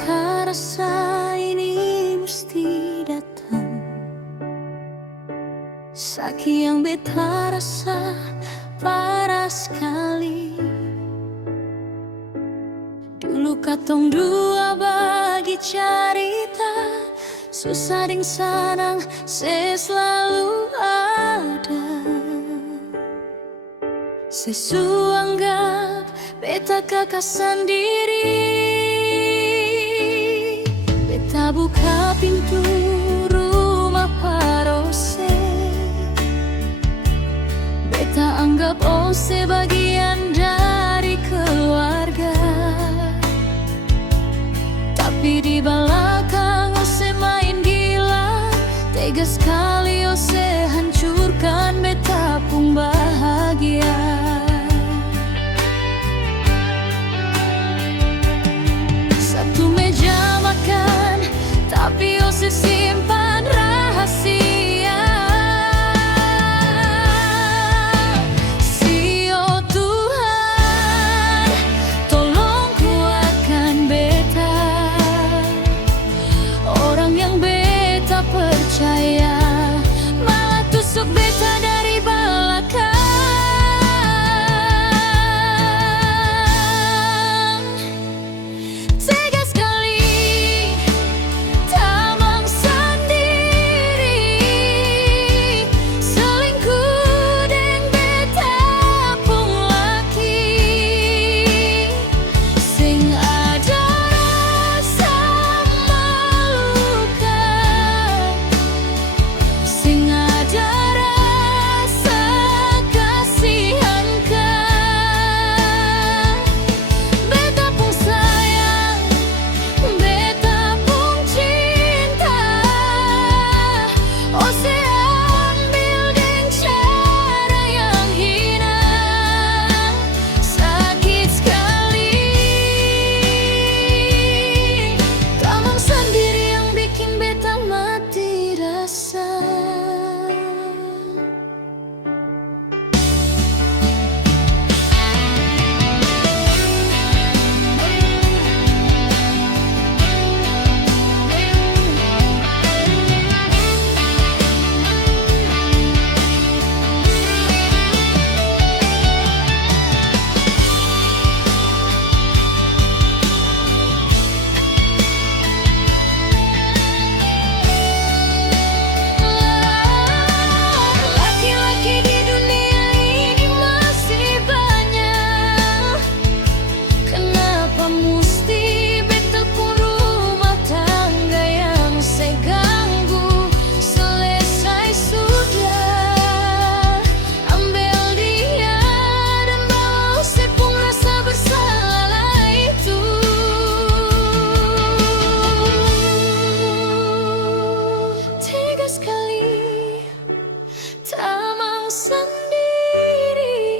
sangka rasa ini mesti datang. Sakit yang beta rasa parah sekali. Dulu katong dua bagi cerita, susah ding sanang selalu ada. Sesu anggap beta kakak sendiri. Beta buka pintu rumah parose. Beta anggap sebagian dari keluarga. Tapi di belakang main gila, tega sekali hancurkan beta pun bahagia. Satu meja makan, tapi simpan rahasia. Sio Tuhan, tolong kuatkan beta, orang yang beta percaya malah tusuk beta dari belakang. Tega sekali, tamang sendiri, selingkuh deng beta pun laki. Sing ada rasa malukan, sing ada rasa kasihan kan. Beta pun sayang, beta pun cinta. Ambil deng cara yang hina. Sakit sekali, tamang sendiri yang bikin beta mati rasa. Laki-laki di dunia ini masih banyak. Kenapa mesti beta pun rumah tangga yang saya ganggu? Selesai sudah, ambil dia dan bawa pun rasa bersalah itu. Tega sekali, tamang sendiri,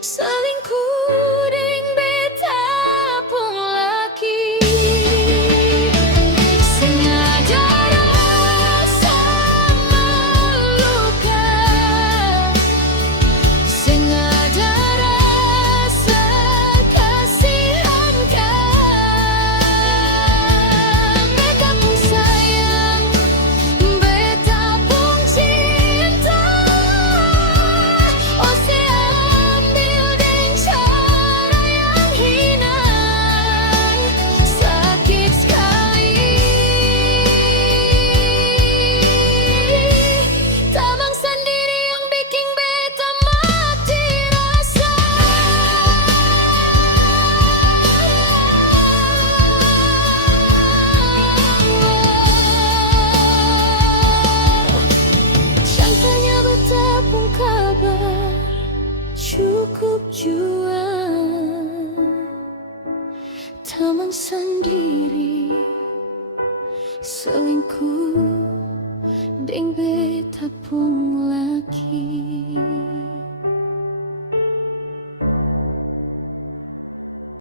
selingkuh deng beta pun laki. Sengaja rasa malukan, sengaja rasa kasihan kan. Beta pun sayang, beta pun cinta. Ambil deng cara yang hina. Sakit sekali, tamang sendiri yang bikin beta mati rasa. Syangkanya beta pun kabar cukup jua. Tamang sendiri, selingkuh deng beta pun laki.